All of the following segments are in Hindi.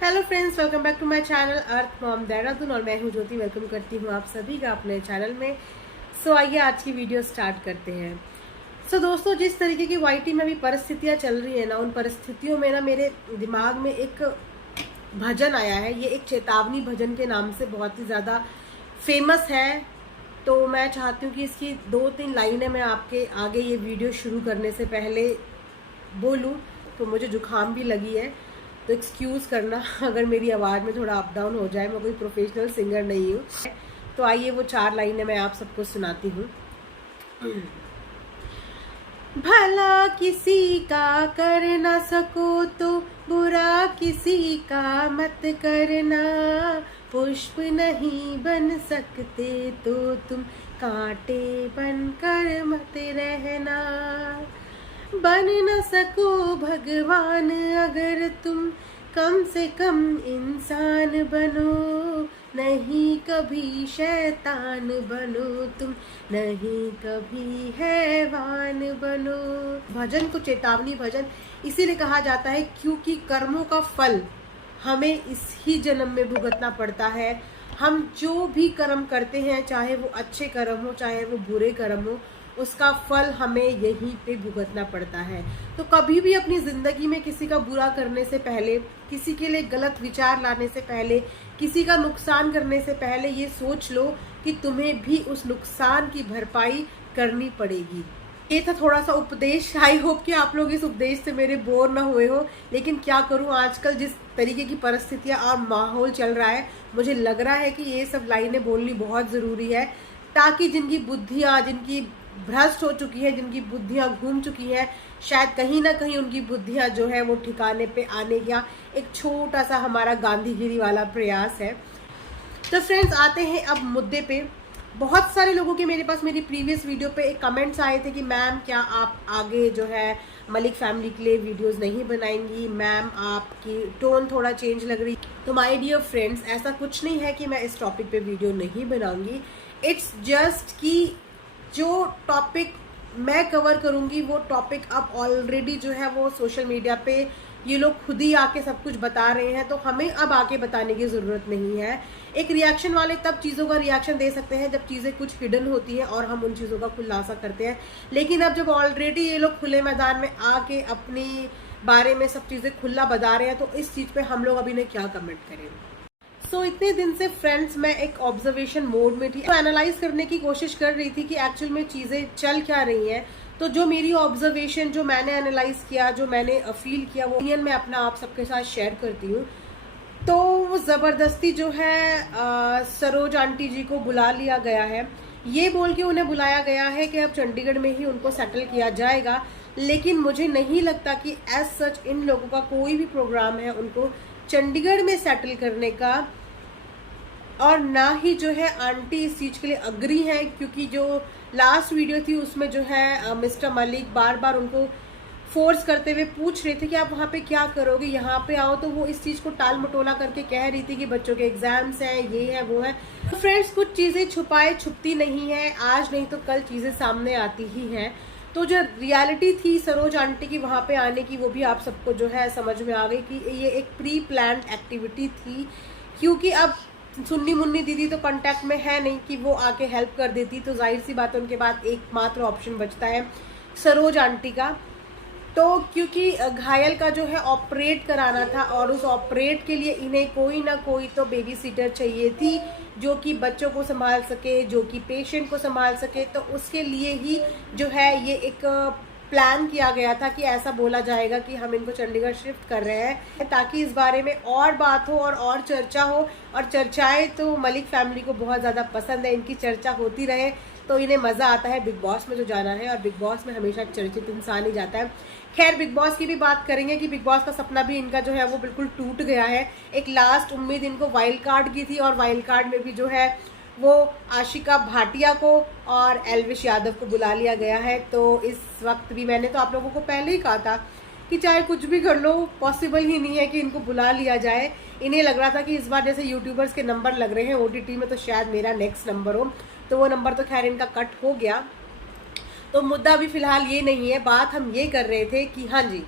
Hello friends, welcome back to my channel earth mom Dehradun. और मैं हूं ज्योति। वेलकम करती हूं आप सभी का अपने चैनल में। आइए आज की वीडियो स्टार्ट करते हैं। दोस्तों, जिस तरीके की वाईटी में अभी परिस्थितियां चल रही है ना, उन परिस्थितियों में ना मेरे दिमाग में एक भजन आया है। ये एक चेतावनी भजन के नाम से बहुत ही ज़्यादा फेमस है। तो मैं चाहती हूँ कि इसकी 2-3 लाइनें मैं आपके आगे ये वीडियो शुरू करने से पहले बोलूँ। तो मुझे जुकाम भी लगी है, तो एक्सक्यूज़ करना अगर मेरी आवाज़ में थोड़ा अप डाउन हो जाए। मैं कोई प्रोफेशनल सिंगर नहीं हूँ। तो आइए वो 4 लाइनें मैं आप सबको सुनाती हूँ। भला किसी का कर न सको तो बुरा किसी का मत करना। पुष्प नहीं बन सकते तो तुम कांटे बनकर मत रहना। बन न सको भगवान अगर तुम कम से कम इंसान बनो। नहीं कभी शैतान बनो तुम, नहीं कभी हैवान बनो। भजन को चेतावनी भजन इसीलिए कहा जाता है क्योंकि कर्मों का फल हमें इस ही जन्म में भुगतना पड़ता है। हम जो भी कर्म करते हैं, चाहे वो अच्छे कर्म हो चाहे वो बुरे कर्म हो, उसका फल हमें यहीं पे भुगतना पड़ता है। तो कभी भी अपनी जिंदगी में किसी का बुरा करने से पहले, किसी के लिए गलत विचार लाने से पहले, किसी का नुकसान करने से पहले ये सोच लो कि तुम्हें भी उस नुकसान की भरपाई करनी पड़ेगी। ये था थोड़ा सा उपदेश। आई होप कि आप लोग इस उपदेश से मेरे बोर ना हुए हो। लेकिन क्या करूं, आजकल जिस तरीके की परिस्थितियां और माहौल चल रहा है, मुझे लग रहा है कि ये सब लाइनें बोलनी बहुत जरूरी है, ताकि जिनकी बुद्धियां, जिनकी भ्रष्ट हो चुकी है, जिनकी बुद्धियां घूम चुकी है, शायद कहीं ना कहीं उनकी बुद्धियां जो है वो ठिकाने पे आने का एक छोटा सा हमारा गांधीगिरी वाला प्रयास है। तो फ्रेंड्स, आते हैं अब मुद्दे पे। बहुत सारे लोगों के मेरे पास मेरी प्रीवियस वीडियो पे एक कमेंट्स आए थे कि मैम क्या आप आगे जो है मलिक फैमिली के लिए वीडियोस नहीं बनाएंगी, मैम आपकी टोन थोड़ा चेंज लग रही। तो माय डियर फ्रेंड्स, ऐसा कुछ नहीं है कि मैं इस टॉपिक पे वीडियो नहीं बनाऊंगी। इट्स जस्ट कि जो टॉपिक मैं कवर करूंगी वो टॉपिक अब ऑलरेडी जो है वो सोशल मीडिया पे ये लोग खुद ही आके सब कुछ बता रहे हैं, तो हमें अब आके बताने की जरूरत नहीं है। एक रिएक्शन वाले तब चीजों का रिएक्शन दे सकते हैं जब चीजें कुछ हिडन होती है और हम उन चीजों का खुलासा करते हैं। लेकिन अब जब ऑलरेडी ये लोग खुले मैदान में आके अपनी बारे में सब चीजें खुला बता रहे हैं, तो इस चीज पे हम लोग अभी ने क्या कमेंट करें। इतने दिन से फ्रेंड्स मैं एक ऑब्जर्वेशन मोड में थी, तो एनालाइज करने की कोशिश कर रही थी कि एक्चुअल में चीजें चल क्या रही हैं। तो जो मेरी ऑब्जर्वेशन, जो मैंने एनालाइज किया, जो मैंने फील किया, वो ओपिनियन मैं अपना आप सबके साथ शेयर करती हूँ। तो वो जबरदस्ती जो है सरोज आंटी जी को बुला लिया गया है। ये बोल के उन्हें बुलाया गया है कि अब चंडीगढ़ में ही उनको सेटल किया जाएगा। लेकिन मुझे नहीं लगता कि एज सच इन लोगों का कोई भी प्रोग्राम है उनको चंडीगढ़ में सेटल करने का। और ना ही जो है आंटी इस चीज के लिए अग्री है, क्योंकि जो लास्ट वीडियो थी उसमें जो है मिस्टर मलिक बार बार उनको फोर्स करते हुए पूछ रहे थे कि आप वहाँ पे क्या करोगे, यहाँ पे आओ। तो वो इस चीज को टाल मटोला करके कह रही थी कि बच्चों के एग्जाम्स हैं, ये है वो है। तो फ्रेंड्स, कुछ चीजें छुपाए छुपती नहीं है, आज नहीं तो कल चीजें सामने आती ही हैं। तो जो रियलिटी थी सरोज आंटी की वहाँ पे आने की, वो भी आप सबको जो है समझ में आ गई कि ये एक प्री प्लान्ड एक्टिविटी थी। क्योंकि अब सुन्नी मुन्नी दीदी तो कांटेक्ट में है नहीं कि वो आके हेल्प कर देती, तो जाहिर सी बात है उनके बाद एकमात्र ऑप्शन बचता है सरोज आंटी का। तो क्योंकि घायल का जो है ऑपरेट कराना था, और उस ऑपरेट के लिए इन्हें कोई ना कोई तो बेबी सीटर चाहिए थी, जो कि बच्चों को संभाल सके, जो कि पेशेंट को संभाल सके। तो उसके लिए ही जो है ये एक प्लान किया गया था कि ऐसा बोला जाएगा कि हम इनको चंडीगढ़ शिफ्ट कर रहे हैं, ताकि इस बारे में और बात हो और चर्चा हो। और चर्चाएं तो मलिक फैमिली को बहुत ज़्यादा पसंद है, इनकी चर्चा होती रहे तो इन्हें मज़ा आता है बिग बॉस में जो जाना है। और बिग बॉस में हमेशा चर्चित इंसान ही जाता है। खैर, बिग बॉस की भी बात करेंगे कि बिग बॉस का सपना भी इनका जो है वो बिल्कुल टूट गया है। एक लास्ट उम्मीद इनको वाइल्ड कार्ड की थी, और वाइल्ड कार्ड में भी जो है वो आशिका भाटिया को और एल्विश यादव को बुला लिया गया है। तो इस वक्त भी मैंने तो आप लोगों को पहले ही कहा था कि चाहे कुछ भी कर लो, पॉसिबल ही नहीं है कि इनको बुला लिया जाए। इन्हें लग रहा था कि इस बार जैसे यूट्यूबर्स के नंबर लग रहे हैं ओटीटी में, तो शायद मेरा नेक्स्ट नंबर हो। तो वो नंबर तो खैर इनका कट हो गया। तो मुद्दा अभी फिलहाल ये नहीं है, बात हम ये कर रहे थे कि हाँ जी,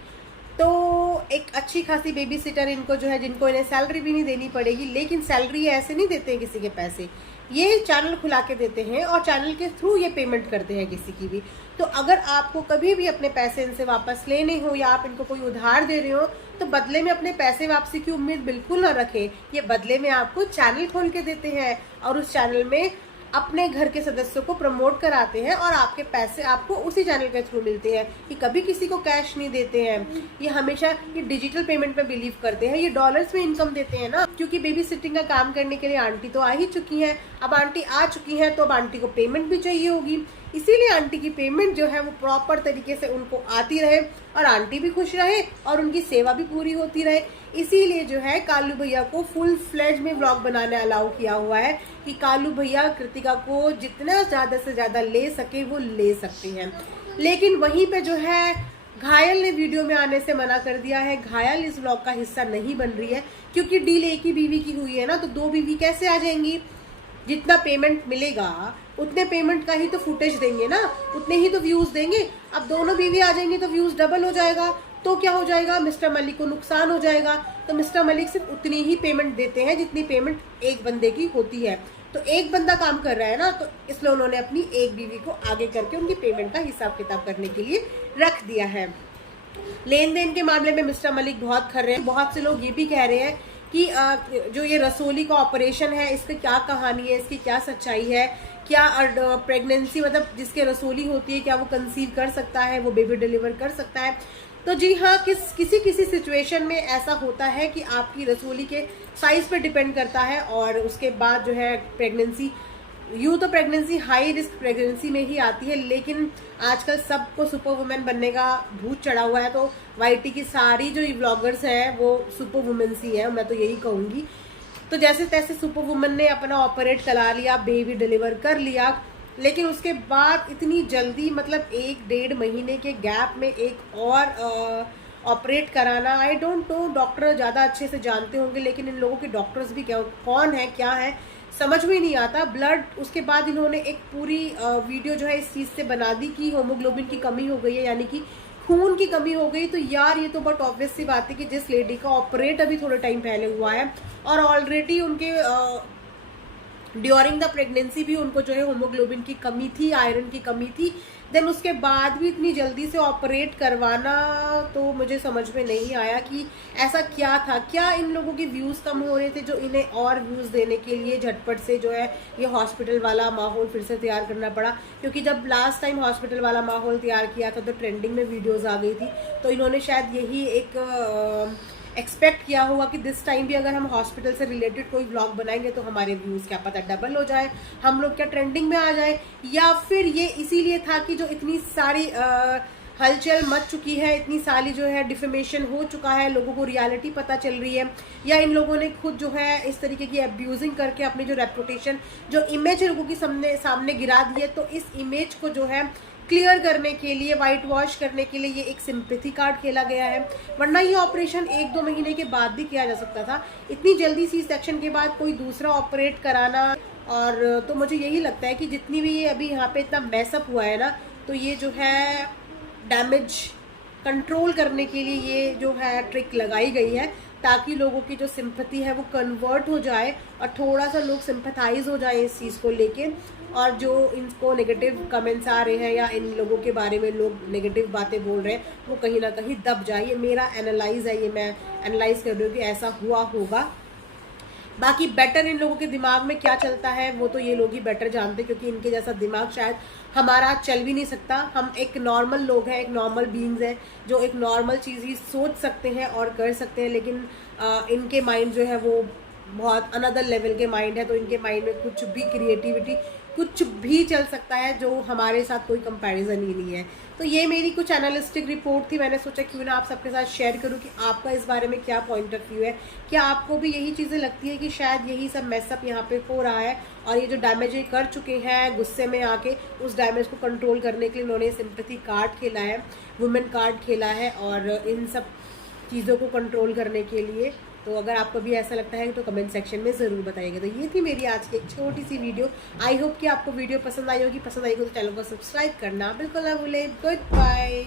तो एक अच्छी खासी बेबी सिटर इनको जो है, जिनको इन्हें सैलरी भी नहीं देनी पड़ेगी, लेकिन सैलरी ऐसे नहीं देते हैं किसी के पैसे, ये चैनल खुला के देते हैं और चैनल के थ्रू ये पेमेंट करते हैं किसी की भी। तो अगर आपको कभी भी अपने पैसे इनसे वापस लेने हो या आप इनको कोई उधार दे रहे हो तो बदले में अपने पैसे वापसी की उम्मीद बिल्कुल ना रखें। ये बदले में आपको चैनल खोल के देते हैं और उस चैनल में अपने घर के सदस्यों को प्रमोट कराते हैं और आपके पैसे आपको उसी चैनल के थ्रू मिलते हैं। ये कभी किसी को कैश नहीं देते हैं, ये हमेशा ये डिजिटल पेमेंट पे बिलीव करते हैं। ये डॉलर्स में इनकम देते हैं ना, क्योंकि बेबी सिटिंग का काम करने के लिए आंटी तो आ ही चुकी हैं। अब आंटी आ चुकी हैं तो अब आंटी को पेमेंट भी चाहिए होगी, इसीलिए आंटी की पेमेंट जो है वो प्रॉपर तरीके से उनको आती रहे और आंटी भी खुश रहे और उनकी सेवा भी पूरी होती रहे। इसीलिए जो है कालू भैया को फुल फ्लेज में व्लॉग बनाने अलाउ किया हुआ है कि कालू भैया कृतिका को जितना ज्यादा से ज्यादा ले सके वो ले सकते हैं। लेकिन वहीं पे जो है घायल ने वीडियो में आने से मना कर दिया है। घायल इस व्लॉग का हिस्सा नहीं बन रही है क्योंकि डील एक ही बीवी की हुई है ना, तो 2 बीवी कैसे आ जाएंगी। जितना पेमेंट मिलेगा उतने पेमेंट का ही तो फुटेज देंगे ना, उतने ही तो व्यूज देंगे। अब दोनों बीवी आ जाएंगी तो व्यूज डबल हो जाएगा, तो क्या हो जाएगा, मिस्टर मलिक को नुकसान हो जाएगा। तो मिस्टर मलिक सिर्फ उतनी ही पेमेंट देते हैं जितनी पेमेंट एक बंदे की होती है। तो एक बंदा काम कर रहा है ना, तो इसलिए उन्होंने अपनी एक बीवी को आगे करके उनकी पेमेंट का हिसाब किताब करने के लिए रख दिया है। लेन देन के मामले में मिस्टर मलिक बहुत खर्रे हैं। बहुत से लोग ये भी कह रहे हैं कि जो ये रसोली का ऑपरेशन है इसकी क्या कहानी है, इसकी क्या सच्चाई है, क्या प्रेगनेंसी मतलब जिसके रसोली होती है क्या वो कंसीव कर सकता है, वो बेबी डिलीवर कर सकता है। तो जी हाँ, किसी सिचुएशन में ऐसा होता है कि आपकी रसोली के साइज पे डिपेंड करता है और उसके बाद जो है प्रेगनेंसी, यूँ तो प्रेगनेंसी हाई रिस्क प्रेगनेंसी में ही आती है, लेकिन आजकल सबको सुपर वुमेन बनने का भूत चढ़ा हुआ है। तो वाईटी की सारी जो व्लॉगर्स हैं वो सुपर वुमेन्स ही है, मैं तो यही कहूँगी। तो जैसे तैसे सुपर वुमेन ने अपना ऑपरेट करा लिया, बेबी डिलीवर कर लिया, लेकिन उसके बाद इतनी जल्दी मतलब 1-1.5 महीने के गैप में एक और ऑपरेट कराना, आई डोंट नो, डॉक्टर ज़्यादा अच्छे से जानते होंगे, लेकिन इन लोगों के डॉक्टर्स भी कौन है क्या है समझ में नहीं आता। ब्लड, उसके बाद इन्होंने एक पूरी वीडियो जो है इस चीज़ से बना दी कि होमोग्लोबिन की कमी हो गई है, यानी कि खून की कमी हो गई। तो यार ये तो बहुत ऑब्वियस सी बात है कि जिस लेडी का ऑपरेट अभी थोड़े टाइम पहले हुआ है और ऑलरेडी उनके ड्यूरिंग द प्रेगनेंसी भी उनको जो है होमोग्लोबिन की कमी थी, आयरन की कमी थी, देन उसके बाद भी इतनी जल्दी से ऑपरेट करवाना, तो मुझे समझ में नहीं आया कि ऐसा क्या था। क्या इन लोगों के व्यूज़ कम हो रहे थे जो इन्हें और व्यूज़ देने के लिए झटपट से जो है ये हॉस्पिटल वाला माहौल फिर से तैयार करना पड़ा। क्योंकि जब लास्ट टाइम हॉस्पिटल वाला माहौल तैयार किया था तो ट्रेंडिंग में वीडियोज़ आ गई थी, तो इन्होंने शायद यही एक एक्सपेक्ट किया होगा कि दिस टाइम भी अगर हम हॉस्पिटल से रिलेटेड कोई व्लॉग बनाएंगे तो हमारे व्यूज़ क्या पता डबल हो जाए, हम लोग क्या ट्रेंडिंग में आ जाए। या फिर ये इसीलिए था कि जो इतनी सारी हलचल मच चुकी है, इतनी सारी जो है डिफेमेशन हो चुका है, लोगों को रियलिटी पता चल रही है, या इन लोगों ने खुद जो है इस तरीके की अब्यूजिंग करके अपनी जो रेपुटेशन, जो इमेज लोगों की सामने गिरा दी है, तो इस इमेज को जो है क्लियर करने के लिए, वाइट वॉश करने के लिए ये एक सिंपैथी कार्ड खेला गया है। वरना ये ऑपरेशन 1-2 महीने के बाद भी किया जा सकता था। इतनी जल्दी सी सेक्शन के बाद कोई दूसरा ऑपरेट कराना, और तो मुझे यही लगता है कि जितनी भी ये अभी यहाँ पे इतना मैसअप हुआ है ना, तो ये जो है डैमेज कंट्रोल करने के लिए ये जो है ट्रिक लगाई गई है, ताकि लोगों की जो सिंपैथी है वो कन्वर्ट हो जाए और थोड़ा सा लोग सिंपैथाइज हो जाए इस चीज़ को लेके, और जो इनको नेगेटिव कमेंट्स आ रहे हैं या इन लोगों के बारे में लोग नेगेटिव बातें बोल रहे हैं वो कहीं ना कहीं दब जाए। ये मेरा एनालाइज है, ये मैं एनालाइज कर रही हूँ कि ऐसा हुआ होगा। बाकी बेटर इन लोगों के दिमाग में क्या चलता है वो तो ये लोग ही बेटर जानते, क्योंकि इनके जैसा दिमाग शायद हमारा चल भी नहीं सकता। हम एक नॉर्मल लोग हैं, एक नॉर्मल बीइंग्स हैं जो एक नॉर्मल चीज़ ही सोच सकते हैं और कर सकते हैं, लेकिन इनके माइंड जो है वो बहुत अनदर लेवल के माइंड है। तो इनके माइंड में कुछ भी क्रिएटिविटी, कुछ भी चल सकता है जो हमारे साथ कोई कंपैरिजन ही नहीं है। तो ये मेरी कुछ एनालिस्टिक रिपोर्ट थी, मैंने सोचा क्यों ना आप सबके साथ शेयर करूं कि आपका इस बारे में क्या पॉइंट ऑफ व्यू है। क्या आपको भी यही चीज़ें लगती है कि शायद यही सब मैसअप यहाँ पे हो रहा है और ये जो डैमेज ये कर चुके हैं गुस्से में आके, उस डैमेज को कंट्रोल करने के लिए उन्होंने सिंपैथी कार्ड खेला है, वुमेन कार्ड खेला है, और इन सब चीज़ों को कंट्रोल करने के लिए। तो अगर आपको भी ऐसा लगता है तो कमेंट सेक्शन में ज़रूर बताइएगा। तो ये थी मेरी आज की एक छोटी सी वीडियो। आई होप कि आपको वीडियो पसंद आई होगी। पसंद आई हो तो चैनल को सब्सक्राइब करना बिल्कुल ना भूलें। Good bye.